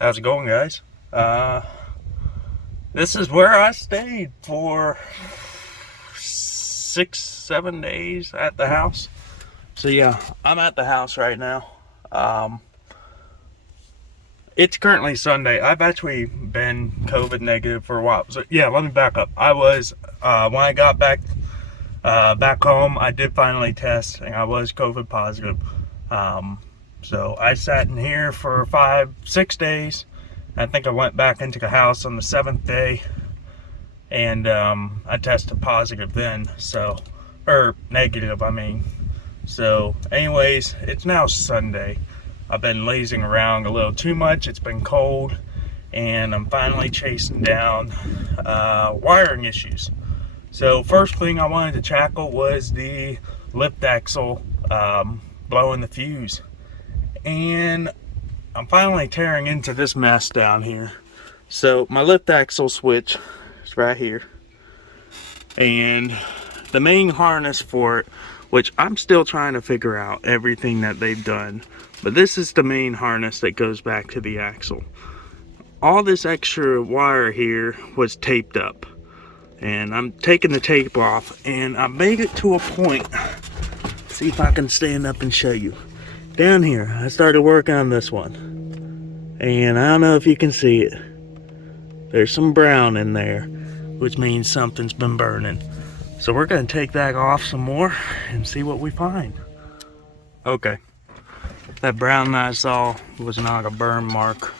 How's it going, guys? This is where I stayed for 6-7 days at the house. So yeah, I'm at the house right now. It's currently Sunday. I've actually been COVID negative for a while. So yeah, let me back up. I was when I got back home, I did finally test, and I was COVID positive. So I sat in here for 5-6 days. I think I went back into the house on the 7th day, and I tested positive then, or negative, I mean. So anyways, it's now Sunday. I've been lazing around a little too much. It's been cold, and I'm finally chasing down wiring issues. So first thing I wanted to tackle was the lift axle blowing the fuse. And I'm finally tearing into this mess down here. So my lift axle switch is right here, and the main harness for it, which I'm still trying to figure out everything that they've done, but this is the main harness that goes back to the axle. All this extra wire here was taped up, and I'm taking the tape off, and I made it to a point. See if I can stand up and show you. Down here, I started working on this one, and I don't know if you can see it. There's some brown in there, which means something's been burning. So we're going to take that off some more and see what we find. Okay, that brown that I saw was not a burn mark.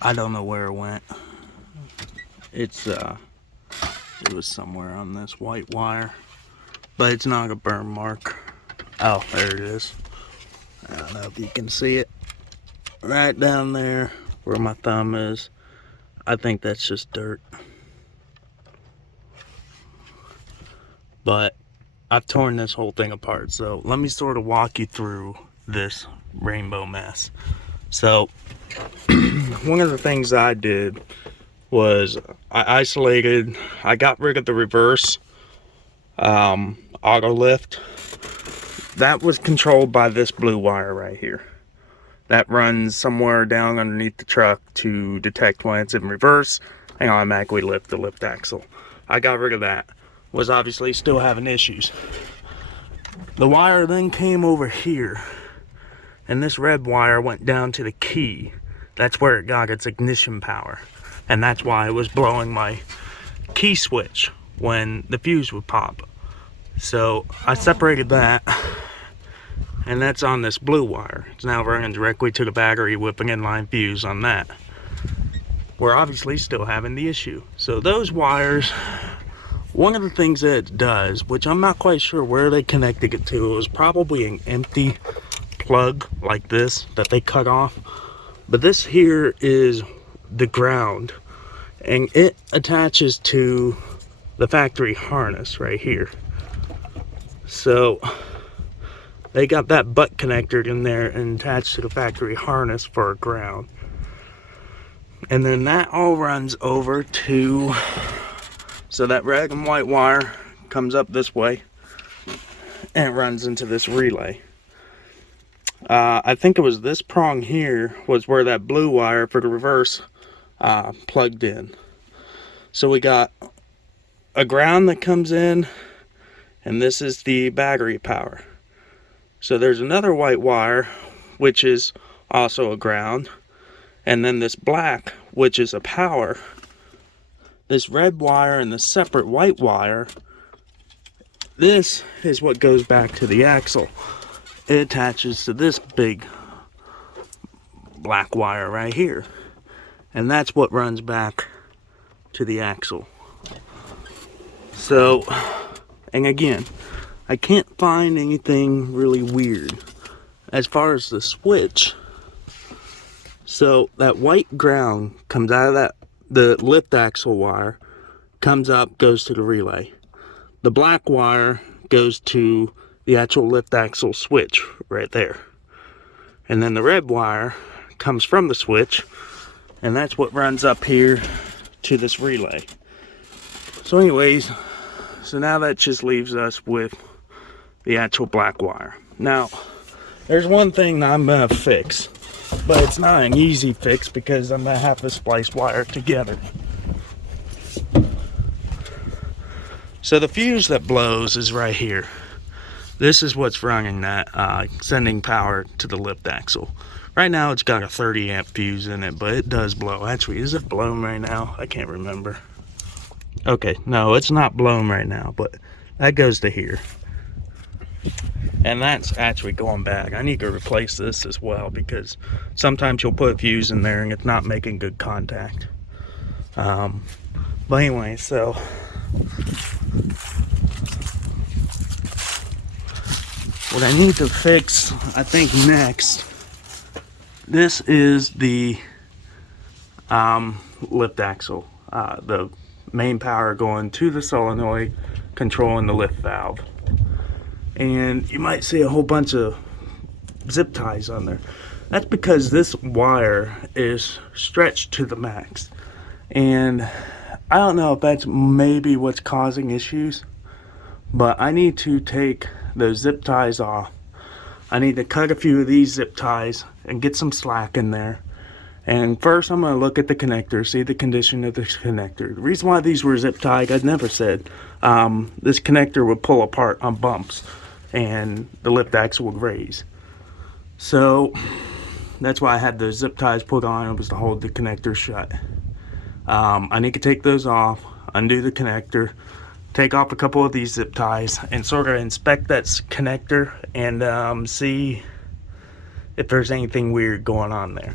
I don't know where it went. It was somewhere on this white wire, but it's not a burn mark. Oh, there it is. I don't know if you can see it. Right down there where my thumb is. I think that's just dirt. But I've torn this whole thing apart. So let me sort of walk you through this rainbow mess. So one of the things I did was I got rid of the reverse auto lift. That was controlled by this blue wire right here. That runs somewhere down underneath the truck to detect when it's in reverse and automatically lift the lift axle. I got rid of that. Was obviously still having issues. The wire then came over here, and this red wire went down to the key. That's where it got its ignition power, and that's why it was blowing my key switch when the fuse would pop. So I separated that, and that's on this blue wire. It's now running directly to the battery with an inline fuse on that. We're obviously still having the issue. So those wires, one of the things that it does, which I'm not quite sure where they connected it to, it was probably an empty plug like this that they cut off. But this here is the ground, and it attaches to the factory harness right here. So they got that butt connector in there and attached to the factory harness for a ground. And then that all runs over to, so that red and white wire comes up this way and it runs into this relay. I think it was this prong here was where that blue wire for the reverse plugged in. So we got a ground that comes in, and this is the battery power. So there's another white wire, which is also a ground, and then this black, which is a power. This red wire and the separate white wire, this is what goes back to the axle. It attaches to this big black wire right here, and that's what runs back to the axle. So, and again, I can't find anything really weird as far as the switch. So that white ground comes out of the lift axle wire, comes up, goes to the relay. The black wire goes to the actual lift axle switch right there. And then the red wire comes from the switch, and that's what runs up here to this relay. So anyways, so now that just leaves us with the actual black wire. Now, there's one thing that I'm gonna fix. But it's not an easy fix because I'm gonna have to splice wire together. So the fuse that blows is right here. This is what's running that, sending power to the lift axle. Right now it's got a 30 amp fuse in it, but it does blow. Actually, is it blown right now? I can't remember. Okay, no, it's not blown right now, but that goes to here. And that's actually going bad. I need to replace this as well because sometimes you'll put a fuse in there and it's not making good contact. But anyway, so what I need to fix, I think next, this is the lift axle, the main power going to the solenoid controlling the lift valve. And you might see a whole bunch of zip ties on there. That's because this wire is stretched to the max. And I don't know if that's maybe what's causing issues, but I need to take those zip ties off. I need to cut a few of these zip ties and get some slack in there. And first I'm going to look at the connector, see the condition of the connector. The reason why these were zip tied, I'd never said. This connector would pull apart on bumps and the lift axle would raise. So that's why I had those zip ties put on. It was to hold the connector shut. I need to take those off, undo the connector, take off a couple of these zip ties, and sort of inspect that connector and see if there's anything weird going on there.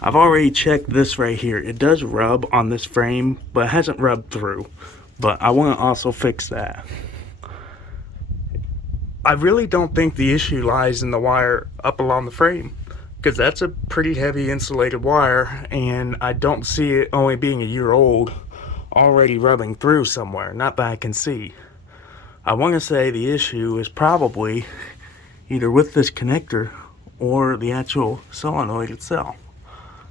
I've already checked this right here. It does rub on this frame, but it hasn't rubbed through. But I want to also fix that. I really don't think the issue lies in the wire up along the frame, because that's a pretty heavy insulated wire, and I don't see it, only being a year old, already rubbing through somewhere, not that I can see. I want to say the issue is probably either with this connector or the actual solenoid itself.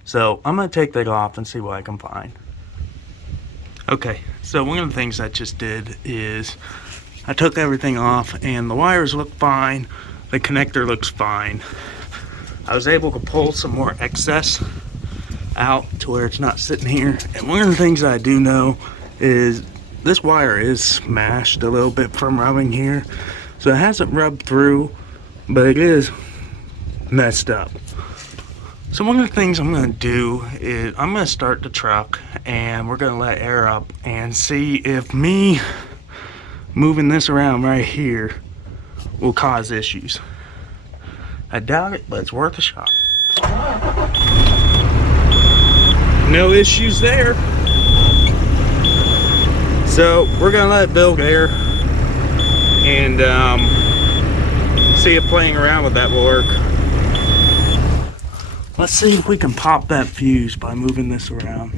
So I'm going to take that off and see what I can find. Okay, so one of the things I just did is I took everything off and the wires look fine, the connector looks fine. I was able to pull some more excess out to where it's not sitting here. And one of the things I do know is this wire is smashed a little bit from rubbing here. So it hasn't rubbed through, but it is messed up. So one of the things I'm going to do is I'm going to start the truck and we're going to let air up and see if me moving this around right here will cause issues. I doubt it, but it's worth a shot. No issues there. So we're going to let it build air and see if playing around with that will work. Let's see if we can pop that fuse by moving this around.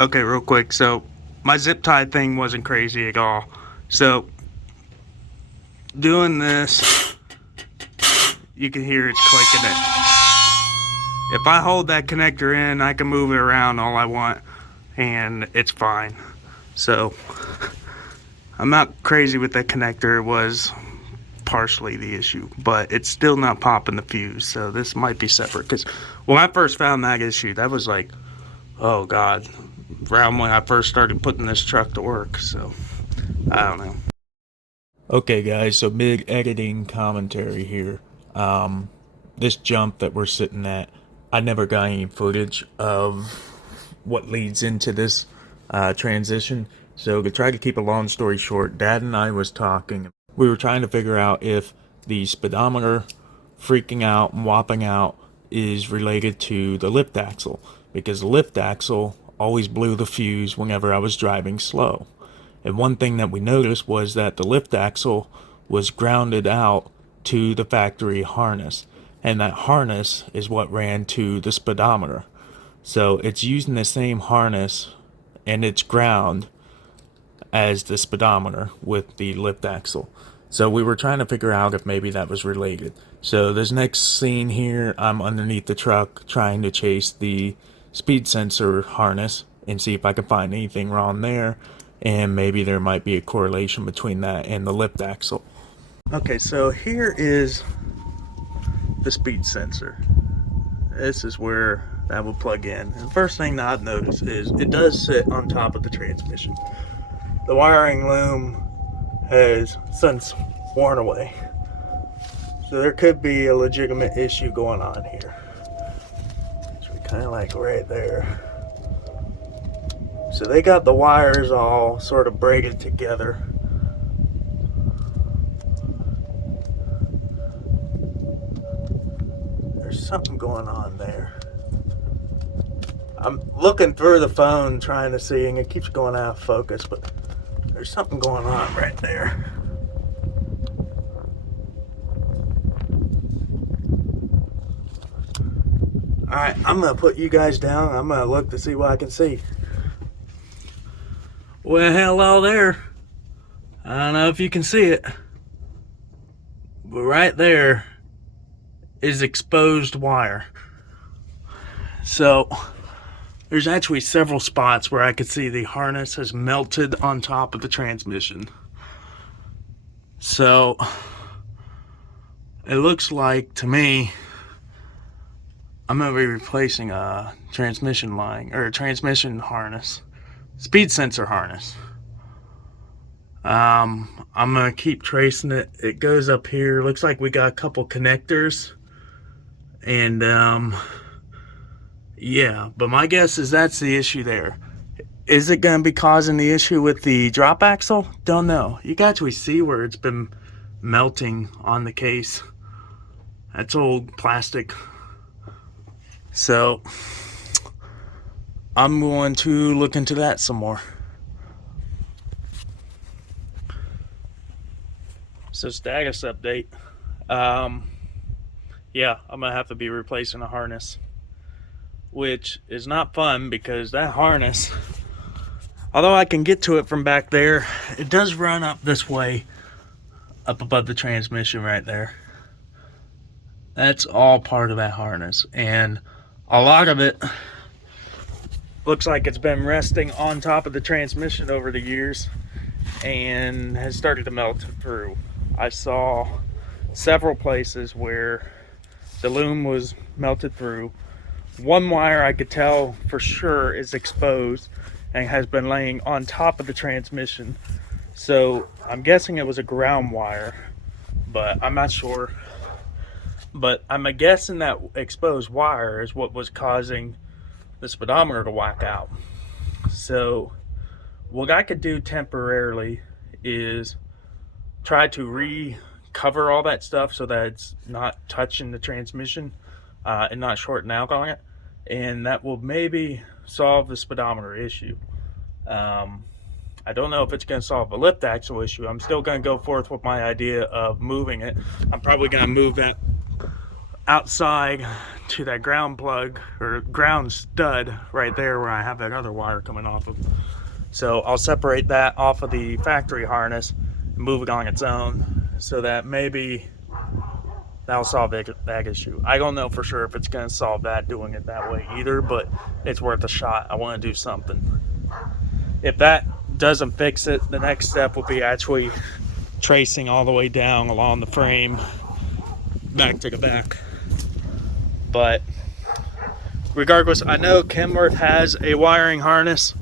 Okay, real quick, so my zip tie thing wasn't crazy at all. So doing this, you can hear it's clicking it. If I hold that connector in, I can move it around all I want and it's fine. So I'm not crazy with that connector. It was partially the issue, but it's still not popping the fuse. So this might be separate, because when I first found that issue, that was like, oh God, around when I first started putting this truck to work. So I don't know. Okay guys, so big editing commentary here. This jump that we're sitting at, I never got any footage of what leads into this transition. So to try to keep a long story short, Dad and I was talking. We were trying to figure out if the speedometer freaking out and whopping out is related to the lift axle, because the lift axle always blew the fuse whenever I was driving slow. And one thing that we noticed was that the lift axle was grounded out to the factory harness, and that harness is what ran to the speedometer. So it's using the same harness and its ground as the speedometer with the lift axle. So we were trying to figure out if maybe that was related. So this next scene here, I'm underneath the truck trying to chase the speed sensor harness and see if I can find anything wrong there, and maybe there might be a correlation between that and the lift axle. Okay, so here is the speed sensor. This is where that will plug in. And the first thing that I've noticed is it does sit on top of the transmission. The wiring loom has since worn away, so there could be a legitimate issue going on here. So kind of like right there. So they got the wires all sort of braided together. There's something going on there. I'm looking through the phone trying to see, and it keeps going out of focus, but there's something going on right there. Alright, I'm going to put you guys down. I'm going to look to see what I can see. Well, hello there. I don't know if you can see it, but right there is exposed wire. So there's actually several spots where I could see the harness has melted on top of the transmission. So it looks like to me I'm going to be replacing a transmission line, or a transmission harness, speed sensor harness. I'm going to keep tracing it. It goes up here. Looks like we got a couple connectors. And yeah, but my guess is that's the issue there. Is it going to be causing the issue with the drop axle? Don't know. You can actually see where it's been melting on the case. That's old plastic. So I'm going to look into that some more. So status update. Yeah, I'm going to have to be replacing a harness, which is not fun because that harness, although I can get to it from back there, it does run up this way, up above the transmission right there. That's all part of that harness, and a lot of it looks like it's been resting on top of the transmission over the years and has started to melt through. I saw several places where the loom was melted through. One wire I could tell for sure is exposed and has been laying on top of the transmission. So I'm guessing it was a ground wire, but I'm not sure. But I'm guessing that exposed wire is what was causing the speedometer to whack out. So what I could do temporarily is try to recover all that stuff so that it's not touching the transmission and not shorting out on it. And that will maybe solve the speedometer issue. I don't know if it's going to solve a lift axle issue. I'm still going to go forth with my idea of moving it. I'm probably going to move that outside to that ground plug or ground stud right there where I have that other wire coming off of. So I'll separate that off of the factory harness and move it on its own so that maybe that'll solve that issue. I don't know for sure if it's going to solve that doing it that way either, but it's worth a shot. I want to do something. If that doesn't fix it, the next step will be actually tracing all the way down along the frame back to the back. But regardless, I know Kenworth has a wiring harness,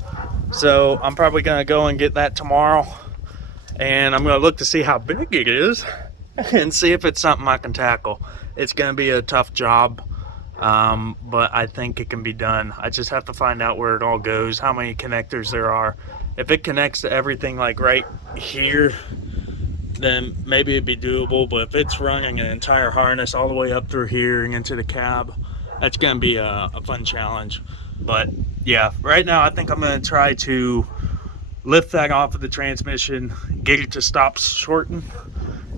so I'm probably going to go and get that tomorrow, and I'm going to look to see how big it is and see if it's something I can tackle. It's going to be a tough job, but I think it can be done. I just have to find out where it all goes, how many connectors there are. If it connects to everything like right here, then maybe it'd be doable. But if it's running an entire harness all the way up through here and into the cab, that's going to be a fun challenge. But yeah, right now I think I'm going to try to lift that off of the transmission, get it to stop shorting,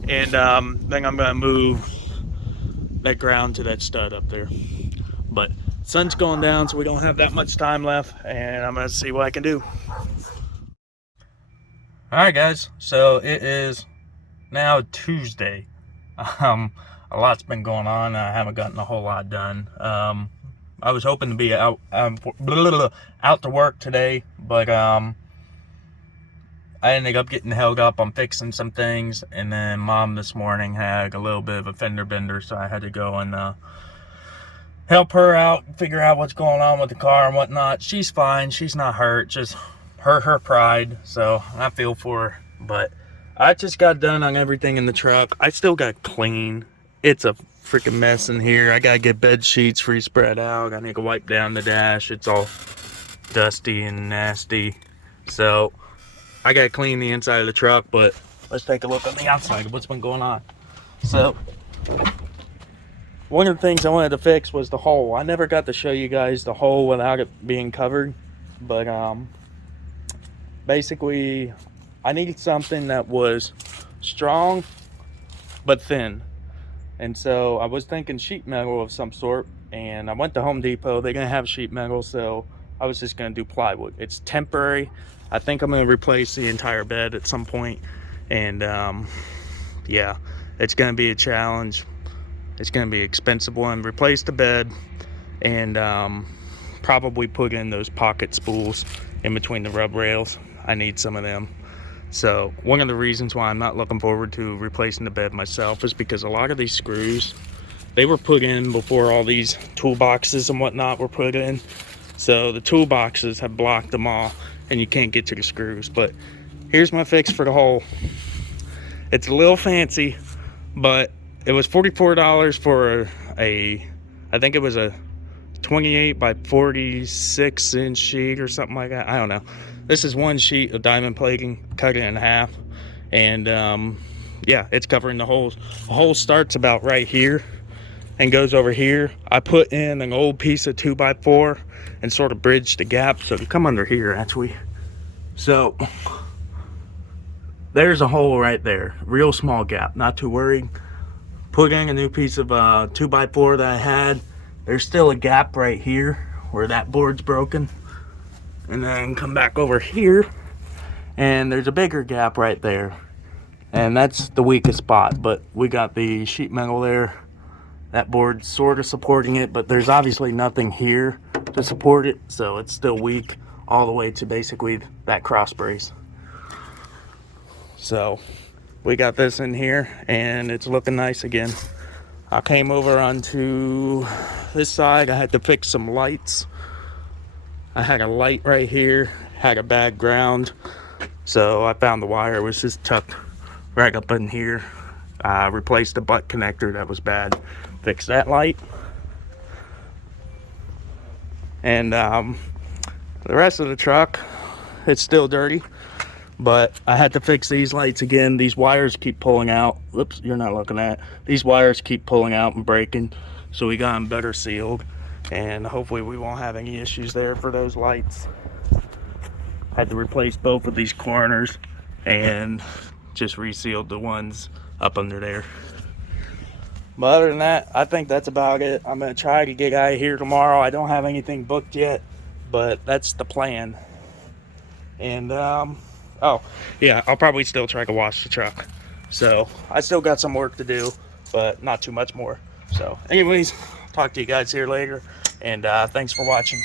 and then I'm going to move that ground to that stud up there. But sun's going down, so we don't have that much time left, and I'm going to see what I can do. Alright guys, so it is now Tuesday. A lot's been going on. I haven't gotten a whole lot done. I was hoping to be out to work today, but I ended up getting held up on fixing some things, and then Mom this morning had a little bit of a fender bender, so I had to go and help her out, figure out what's going on with the car and whatnot. She's fine. She's not hurt. Just her pride. So I feel for her. But I just got done on everything in the truck. I still got clean. It's a freaking mess in here. I gotta get bed sheets re-spread out. I need to wipe down the dash. It's all dusty and nasty. So I gotta clean the inside of the truck. But let's take a look on the outside of what's been going on. So one of the things I wanted to fix was the hole. I never got to show you guys the hole without it being covered. But basically, I needed something that was strong but thin. And so I was thinking sheet metal of some sort. And I went to Home Depot. They're going to have sheet metal, so I was just going to do plywood. It's temporary. I think I'm going to replace the entire bed at some point. And yeah, it's going to be a challenge. It's going to be an expensive one. Replace the bed and probably put in those pocket spools in between the rub rails. I need some of them. So one of the reasons why I'm not looking forward to replacing the bed myself is because a lot of these screws, they were put in before all these toolboxes and whatnot were put in. So the toolboxes have blocked them all and you can't get to the screws. But here's my fix for the hole. It's a little fancy, but it was $44 for I think it was a 28 by 46 inch sheet or something like that. I don't know. This is one sheet of diamond plating, cut it in half, and yeah, it's covering the holes. The hole starts about right here and goes over here. I put in an old piece of 2x4 and sort of bridged the gap so to come under here actually. So there's a hole right there, real small gap, not too worried. Put in a new piece of 2x4 that I had. There's still a gap right here where that board's broken. And then come back over here and there's a bigger gap right there. And that's the weakest spot, but we got the sheet metal there. That board's sort of supporting it, but there's obviously nothing here to support it. So it's still weak all the way to basically that cross brace. So we got this in here and it's looking nice again. I came over onto this side. I had to fix some lights. I had a light right here, had a bad ground. So I found the wire was just tucked right up in here. Replaced the butt connector that was bad. Fixed that light. And the rest of the truck, it's still dirty. But I had to fix these lights again. These wires keep pulling out. Whoops, you're not looking at it. These wires keep pulling out and breaking. So we got them better sealed. And hopefully we won't have any issues there for those lights. Had to replace both of these corners and just resealed the ones up under there. But other than that, I think that's about it. I'm going to try to get out of here tomorrow. I don't have anything booked yet, but that's the plan. And oh yeah, I'll probably still try to wash the truck. So I still got some work to do, but not too much more. So anyways, talk to you guys here later, and thanks for watching.